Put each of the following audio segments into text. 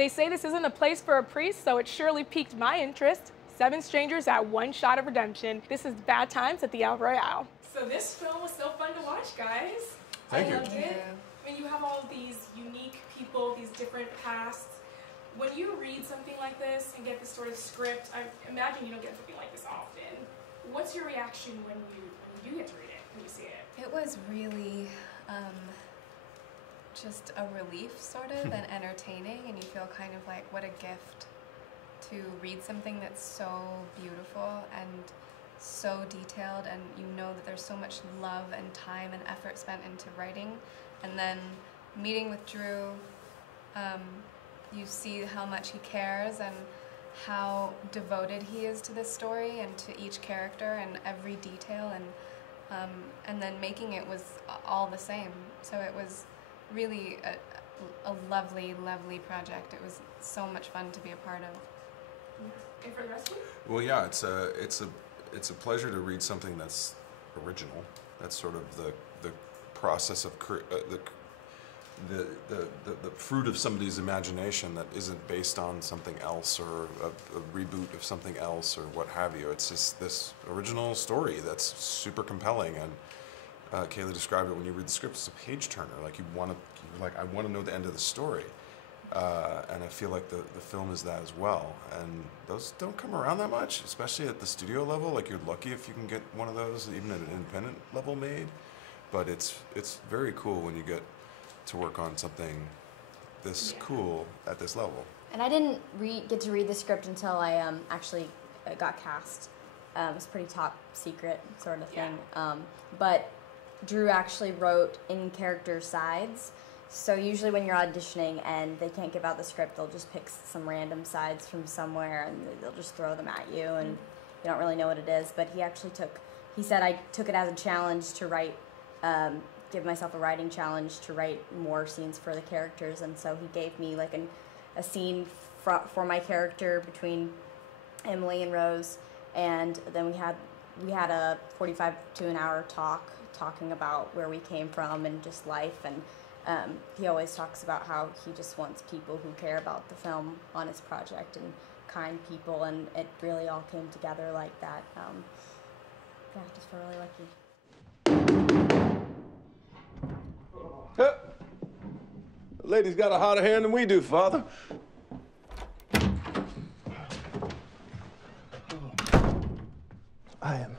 They say this isn't a place for a priest, so it surely piqued my interest. 7 strangers at one shot of redemption. This is Bad Times at the Royale. So this film was so fun to watch, guys. Thank you. I loved it. I mean, you have all these unique people, these different pasts. When you read something like this and get this sort of script, I imagine you don't get something like this often. What's your reaction when you get to read it, when you see it? It was really just a relief, sort of, and entertaining, and you feel kind of like, what a gift to read something that's so beautiful and so detailed, and you know that there's so much love and time and effort spent into writing. And then meeting with Drew, you see how much he cares and how devoted he is to this story and to each character and every detail, and then making it was all the same. So it was really a lovely, lovely project. It was so much fun to be a part of. And for the rest of you? Well, yeah, it's a pleasure to read something that's original. That's sort of the process of the fruit of somebody's imagination that isn't based on something else or a reboot of something else or what have you. It's just this original story that's super compelling. And Kaylee described it when you read the script. It's a page turner. Like I want to know the end of the story. And I feel like the film is that as well. And those don't come around that much, especially at the studio level. Like, you're lucky if you can get one of those, even at an independent level, made. But it's very cool when you get to work on something this cool at this level. And I didn't get to read the script until I actually got cast. It was pretty top secret sort of thing. But Drew actually wrote in-character sides. So usually when you're auditioning and they can't give out the script, they'll just pick some random sides from somewhere and they'll just throw them at you, and you don't really know what it is. But he said I took it as a challenge to write, give myself a writing challenge to write more scenes for the characters. And so he gave me like a scene for my character between Emily and Rose, and then we had a 45 to an hour talking about where we came from and just life. And he always talks about how he just wants people who care about the film on his project and kind people, and it really all came together like that. Yeah, just feel really lucky. The lady's got a hotter hand than we do, Father. I am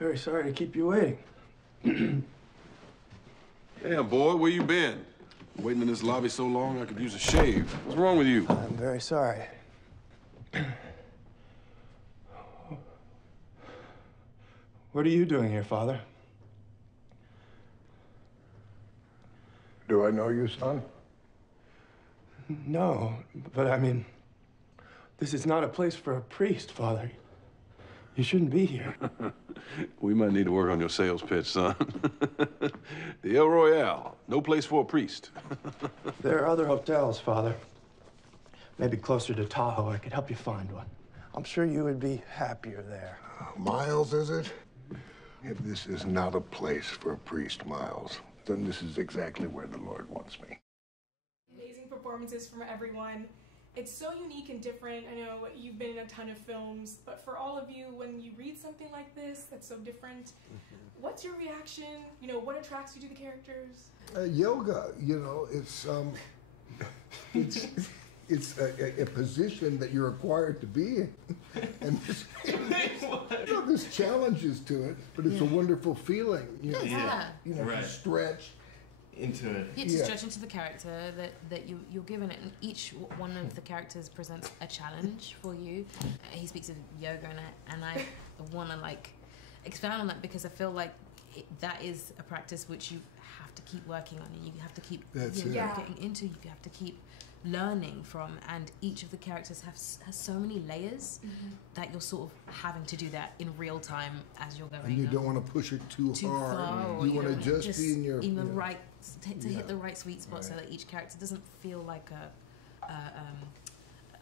very sorry to keep you waiting. Damn, boy, where you been? Waiting in this lobby so long I could use a shave. What's wrong with you? I'm very sorry. What are you doing here, Father? Do I know you, son? No, but I mean, this is not a place for a priest, Father. You shouldn't be here. We might need to work on your sales pitch, son. The El Royale, no place for a priest. There are other hotels, Father. Maybe closer to Tahoe, I could help you find one. I'm sure you would be happier there. Miles, is it? If this is not a place for a priest, Miles, then this is exactly where the Lord wants me. Amazing performances from everyone. It's so unique and different. I know you've been in a ton of films, but for all of you, when you read something like this that's so different, what's your reaction? You know, what attracts you to the characters? Yoga, you know, it's a position that you're required to be in. And there's challenges to it, but it's a wonderful feeling. You know, you know, to stretch into it. Yeah, to stretch into the character that you're given it, and each one of the characters presents a challenge for you. He speaks of yoga, and I want to like expand on that, because I feel like that is a practice which you have to keep working on, and you have to keep getting into. You have to keep learning from, and each of the characters has so many layers that you're sort of having to do that in real time as you're going. And you don't want to push it too hard. Far, you want to just be in the right to hit the right sweet spot, so that each character doesn't feel like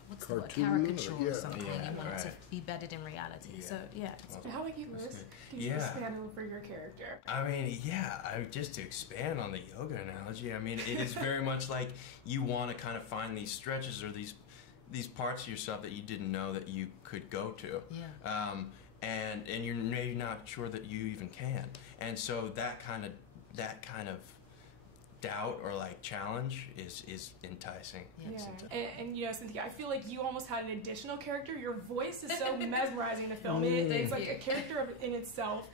what's the word? Cartoon Caricature or- or yeah. something. Yeah, You want it to right. be bedded in reality. Yeah. So yeah. How about you, Liz? Can you Yeah. expand a little for your character? I mean, yeah, just to expand on the yoga analogy, I mean, it is very much like you want to kind of find these stretches or these parts of yourself that you didn't know that you could go to. Yeah. And you're maybe not sure that you even can. And so that kind of doubt or like challenge is enticing. Yeah. It's enticing. And you know, Cynthia, I feel like you almost had an additional character. Your voice is so mesmerizing in the film. It's like a character in itself.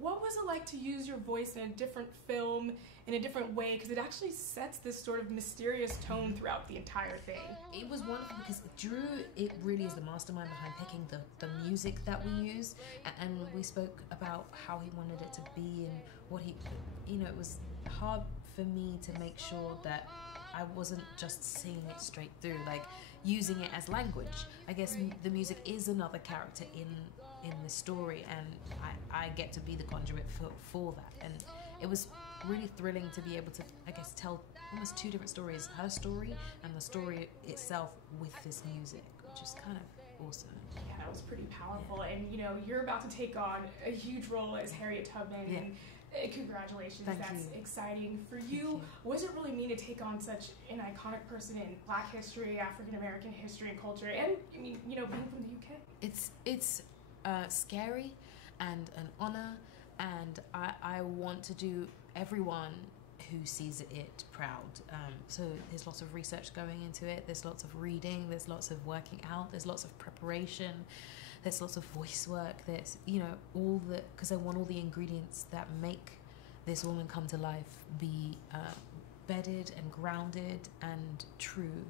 What was it like to use your voice in a different film, in a different way? Because it actually sets this sort of mysterious tone throughout the entire thing. It was wonderful because Drew, it really is the mastermind behind picking the music that we use, and we spoke about how he wanted it to be and what he, you know, it was hard for me to make sure that I wasn't just singing it straight through, like using it as language. I guess the music is another character in the story, and I get to be the conduit for that. And it was really thrilling to be able to, I guess, tell almost two different stories, her story and the story itself with this music, which is kind of awesome. Yeah, that was pretty powerful. And you know, you're about to take on a huge role as Harriet Tubman. Yeah. And congratulations, Thank that's you. exciting for you. What does it really mean to take on such an iconic person in Black history, African American history and culture, and I mean, you know, being from the UK? It's scary and an honor, and I want to do everyone who sees it proud. So there's lots of research going into it, there's lots of reading, there's lots of working out, there's lots of preparation, there's lots of voice work, there's, you know, because I want all the ingredients that make this woman come to life be bedded and grounded and true.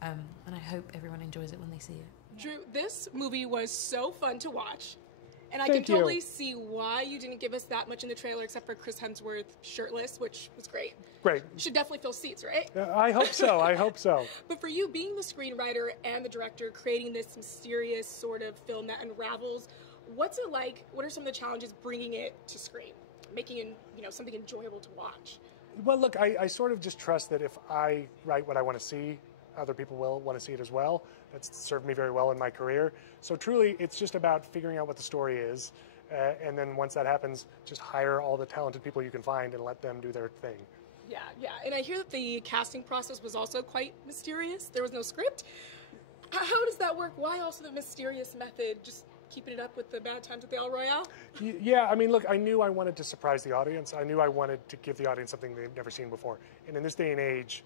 And I hope everyone enjoys it when they see it. Drew, this movie was so fun to watch. And I Thank can you. totally see why you didn't give us that much in the trailer except for Chris Hemsworth shirtless, which was great. Great. You should definitely fill seats, right? I hope so. I hope so. But for you, being the screenwriter and the director, creating this mysterious sort of film that unravels, what's it like? What are some of the challenges bringing it to screen, making it, you know, something enjoyable to watch? Well, look, I sort of just trust that if I write what I want to see, other people will want to see it as well. That's served me very well in my career. So truly, it's just about figuring out what the story is. And then once that happens, just hire all the talented people you can find and let them do their thing. Yeah. And I hear that the casting process was also quite mysterious. There was no script. How does that work? Why also the mysterious method? Just keeping it up with the Bad Times at the El Royale? Yeah, I mean, look, I knew I wanted to surprise the audience. I knew I wanted to give the audience something they've never seen before. And in this day and age,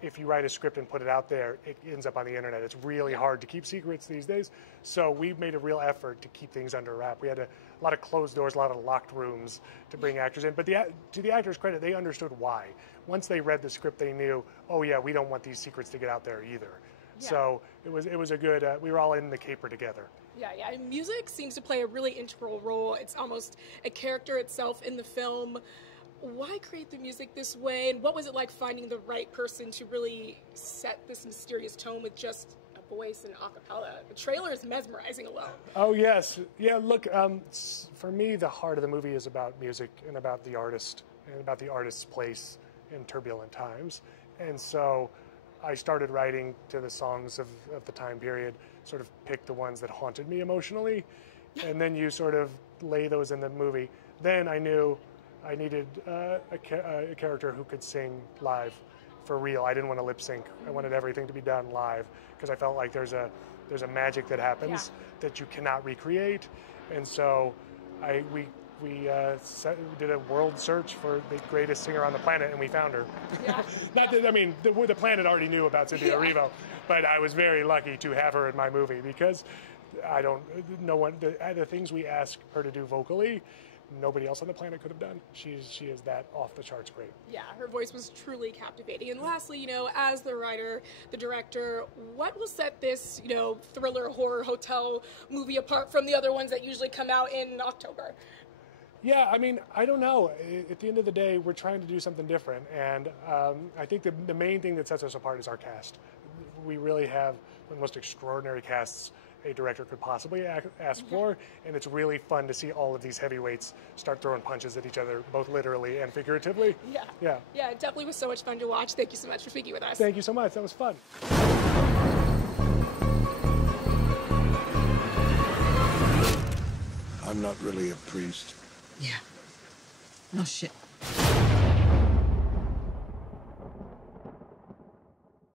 if you write a script and put it out there, it ends up on the internet. It's really hard to keep secrets these days. So we've made a real effort to keep things under wrap. We had a lot of closed doors, a lot of locked rooms to bring actors in. But to the actors' credit, they understood why. Once they read the script, they knew, oh yeah, we don't want these secrets to get out there either. Yeah. So it was a good, we were all in the caper together. Yeah. And music seems to play a really integral role. It's almost a character itself in the film. Why create the music this way, and what was it like finding the right person to really set this mysterious tone with just a voice and a cappella? The trailer is mesmerizing alone. Oh, yes. Yeah, look, for me, the heart of the movie is about music and about the artist and about the artist's place in turbulent times. And so I started writing to the songs of the time period, sort of picked the ones that haunted me emotionally, and then you sort of lay those in the movie. Then I knew I needed a character who could sing live for real. I didn't want to lip sync. I wanted everything to be done live because I felt like there's a magic that happens that you cannot recreate. And so we did a world search for the greatest singer on the planet, and we found her. Yeah. Not that, I mean, the planet already knew about Cynthia Erivo, but I was very lucky to have her in my movie because the things we ask her to do vocally, nobody else on the planet could have done. She is that off the charts great. Yeah, her voice was truly captivating. And lastly, you know, as the writer, the director, what will set this, you know, thriller horror hotel movie apart from the other ones that usually come out in October? Yeah, I mean, I don't know. At the end of the day, we're trying to do something different, and I think the main thing that sets us apart is our cast. We really have one of the most extraordinary casts a director could possibly ask for, and it's really fun to see all of these heavyweights start throwing punches at each other, both literally and figuratively. Yeah, it definitely was so much fun to watch. Thank you so much for speaking with us. Thank you so much. That was fun. I'm not really a priest. Yeah. No shit.